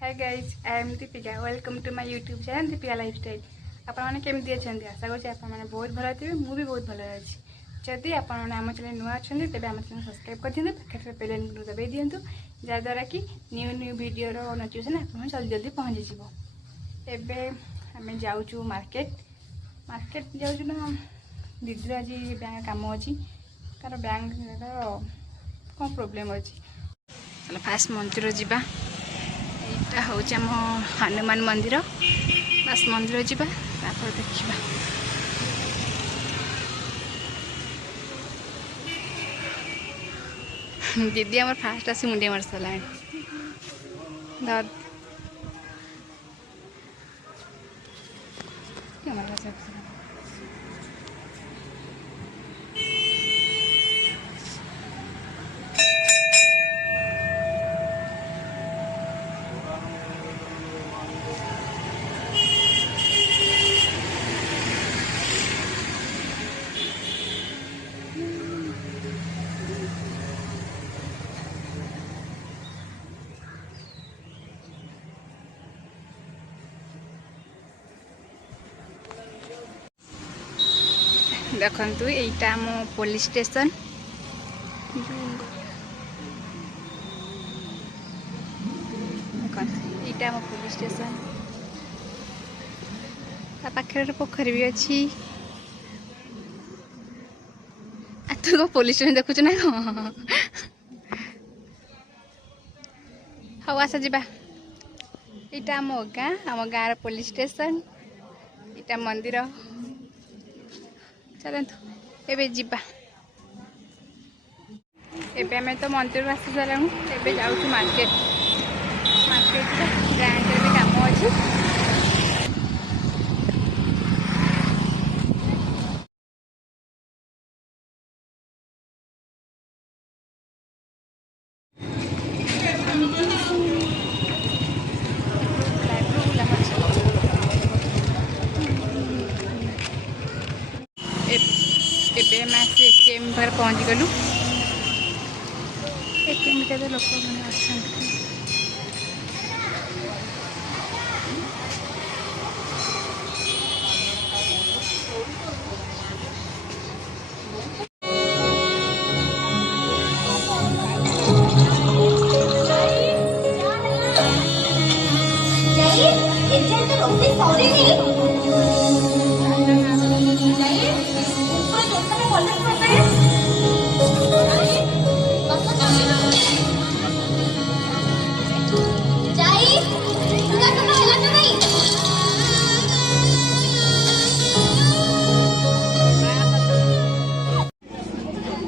Hi guys I am Deepika welcome to my YouTube channel Deepika lifestyle. आपने केमती अच्छा आशा करें बहुत भल थे मुझे बहुत भल अच्छी जदि आपने आम चैनल नुआ अच्छा तेज आम चैनल सब्सक्राइब कर दिखाँ पाखे बेल आइकन दबाई दिंतु जहाँद्वारा कि न्यू न्यू वीडियो नोटिफिकेशन आप जल्दी जल्दी पहुँची जाव। एवं आम जाऊँ मार्केट मार्केट जाऊँ ना दीदी आज बैंक कम अच्छी तार बैंक कौन प्रोब्लेम अच्छी फास्ट मंदिर जावा यहाँ हूँ आम हनुमान मंदिर बास मंदिर जावा देखा दीदी आम फास्ट आसी मुंडिया मार सारा देखु यहीटा आम पुलिस स्टेशन देखते आम पुलिस स्टेशन पाखे पोखरी भी अच्छी तू कौन पुलिस स्टेशन देखुच ना हाँ आस जा यहाँ आम गाँव पुलिस स्टेशन यहाँ मंदिर चलतु एवं जीवा एवं आम तो मंदिर आसी सारूँ एवं जाऊँ मार्केट मार्केट बैंक भी कम अच्छी एम आसी एटीएम पर पहुँच गलु एटीएम के लोक मैंने अच्छा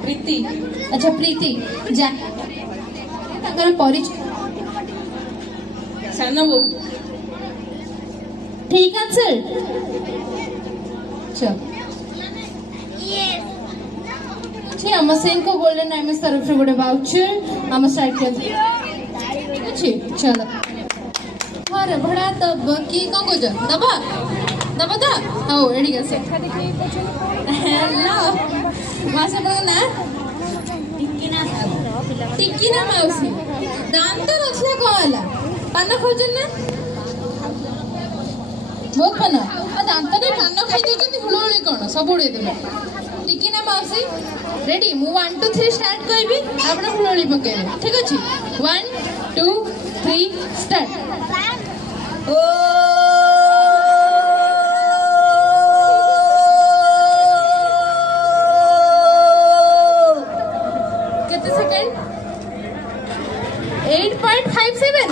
प्रीति अच्छा प्रीति जा परिचय सानबू ठीक आंसर चल छी हम सेन को गोल्डन डायमंड तरफ से गोटे वाउचर हम स्टार्ट कर ठीक अछि चलो अरे भड़ा तब की कोन को दबा दबा दा हो एडी गसे हेलो मासे पर ना टिक्की ना माउसी दांत नछले कोला पान खोजन ना बहुत पान दांत ने पान खाई दे हुलुली कोन सब उड़े देले टिक्की ना माउसी रेडी मु 1 2 3 स्टार्ट करबी आपण हुलुली पकेबे ठीक अछि 1 2 3 स्टार्ट ओ कितने सेकंड 8.57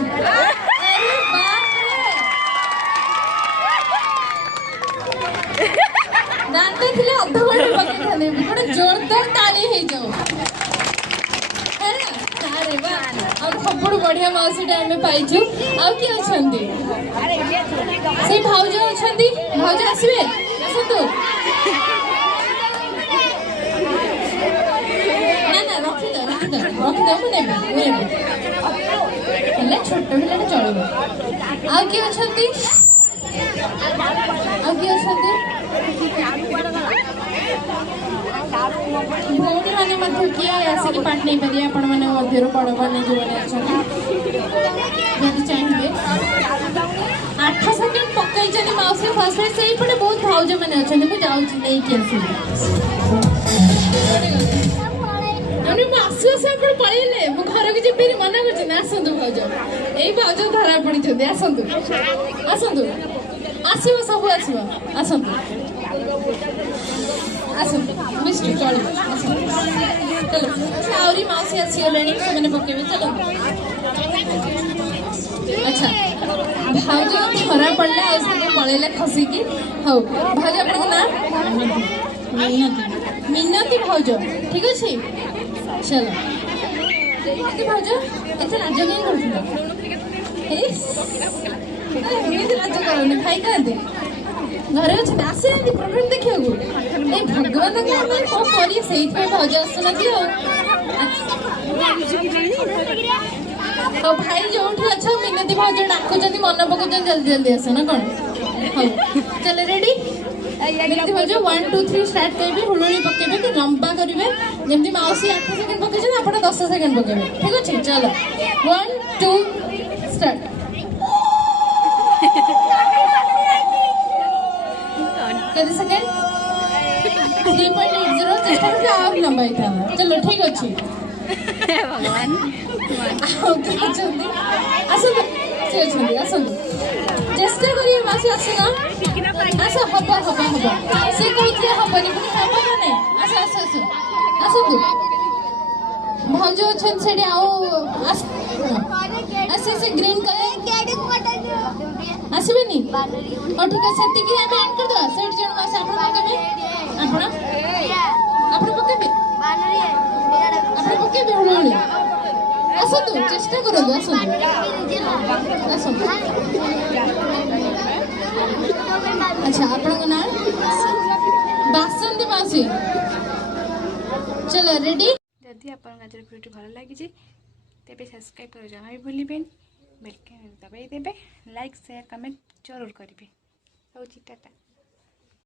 अरे बाप रे दांत थिले अध घंटे पके खाले गोटे जोरदार ताली हे जाओ अरे वाह अब खपड़ बढ़िया मौसी टाइम में पाइछु आ की अछंती से भाउज अछंती भाउज आसीबे आसतु ना ना रखि दो मुने हेले छोट पिलाटे चलबो आ की अछंती ଆଉ କିଏ ଅଛନ୍ତି ଭଉଣୀ ମାନେ ମଧ୍ୟ କିଏ ଆସିକି ପାର୍ଟ ନେଇପାରିବେ ଆପଣମାନଙ୍କ ମଧ୍ୟରୁ ବଡ଼ମାନେ ଯେଉଁମାନେ ଅଛନ୍ତି ଯଦି ଚାହିଁବେ 8 ସେକେଣ୍ଡ ପକାଇଛନ୍ତି ମାଉସୀ ଫାଷ୍ଟ ସେଇପଟେ ବହୁତ ଭାଉଜ ମାନେ ଅଛନ୍ତି ମୁଁ ଯାଉଛି ନେଇକି ଆସିବି ଆମେ ଆସୁ ଆସୁ ଆପଣ ପଳେଇଲେ ମୁଁ ଘରକୁ ଯିବି ମନା କରୁଛି ନା ଆସନ୍ତୁ ଭାଉଜ ଏଇ ଭାଉଜ ଧରା ପଡ଼ିଛନ୍ତି ଆସନ୍ତୁ ଆସନ୍ତୁ ଆସିବ ସବୁ ଆସିବ ଆସନ୍ତୁ ଆସନ୍ତୁ ମିଷ୍ଟୁ ଚଳିବ ଆସନ୍ତୁ ଚାଲ ଆହୁରି ମାଉସୀ ଆସିଗଲେଣି ସେମାନେ ପକେଇବେ ଚାଲ ଆଚ୍ଛା ଭାଉଜ ଧରା ପଡ଼ିଲା ଆଉ ସବୁ ପଳେଇଲେ ଖସିକି ହଉ ଭାଉଜ ଆପଣଙ୍କ ନାଁ ମିନତି ଭାଉଜ ଠିକ ଅଛି ଚାଲ ଭାଉଜ ଏତେ ଲାଜ କାହିଁ କରୁଥିଲ ଏମିତି ଲାଜ କରନି ଖାଇଥାନ୍ତି ଘରେ ଅଛନ୍ତି ଆସିନାହାନ୍ତି ପ୍ରୋଗ୍ରାମ ଦେଖିବାକୁ ଏଇ ଭଗବାନଙ୍କ ଆମେ କଣ କରିବେ ସେଇଥିପାଇଁ ଭାଉଜ ଆସୁନାହାନ୍ତି ଆଉ ଭାଇ ଯୋଉଠି ଅଛ ମିନତି ଭାଉଜ ଡାକୁଛନ୍ତି ମନେ ପକାଉଛନ୍ତି ଜଲ୍ଦି ଜଲ୍ଦି ଆସ ନା କ'ଣ ହଉ ଚାଲ ରେଡି ମିନତି ଭାଉଜ 1 2 3 ଷ୍ଟାର୍ଟ କରିବେ ହୁଳୁଳି ପକେଇବେ କି ଲମ୍ବା କରିବେ ଯେମିତି ମାଉସୀ 8 ସେକେଣ୍ଡ ପକେଇଛନ୍ତି ଆପଣ 10 ସେକେଣ୍ଡ ପକେଇବେ ଠିକ ଅଛି ଚାଲ 1 2 ଷ୍ଟାର୍ଟ କେତେ ସେକେଣ୍ଡ 3.80 ଚେଷ୍ଟା କରିବେ ଆହୁରି ଲମ୍ବା ହେଇଥାନ୍ତା ଚलो ଠିକ ଅଛି ଭଗବାନ ଆଉ କିଏ ଅଛନ୍ତି ଆସନ୍ତୁ ସେ ଅଛନ୍ତି ଆସନ୍ତୁ ଚେଷ୍ଟା କରିବେ ମାସେ ଆସିନ ଆସ ହବ ହବ ହବ ସେ କହିଥିଲେ ହବନି ପୁଣି ହବ ନା ନାଇଁ ଆସ ଆସ ଆସ ଆସନ୍ତୁ ଭାଉଜ ଅଛନ୍ତି ସେଠି ଆଉ ଆସେ ସେ ଗ୍ରୀନ୍ କଲର ଆସିବେନି ହଉ ଠିକ ଅଛି ସେତିକି ଆମେ ଏଣ୍ଡ କରିଦେବା ସେଇଠି ଜଣ ମାସେ ଆପଣ ପକେଇବେ ଆପଣ ପକେଇବେ ଆପଣ ପକେଇବେ ହୁଳୁହୁଳି ଆସନ୍ତୁ ଚେଷ୍ଟା କରନ୍ତୁ ଆସନ୍ତୁ ଆସନ୍ତୁ ଆଚ୍ଛା ଆପଣଙ୍କ ନାଁ ବାସନ୍ତୀ ମାଉସୀ ଚलो ରେଡି ଯଦି ଆପଣଙ୍କ ଆଜିର ଭିଡ଼ିଓଟି ଭଲ ଲାଗିଛି ତେବେ ସବସ୍କ୍ରାଇବ୍ କରିବା ଜମା ବି ଭୁଲିବେନି ବେଲ୍ ଦବାଇ ଦେବେ ଲାଇକ୍ ସେୟାର କମେଣ୍ଟ ଜରୁର କରିବେ ହେଉଛି ଟାଟା।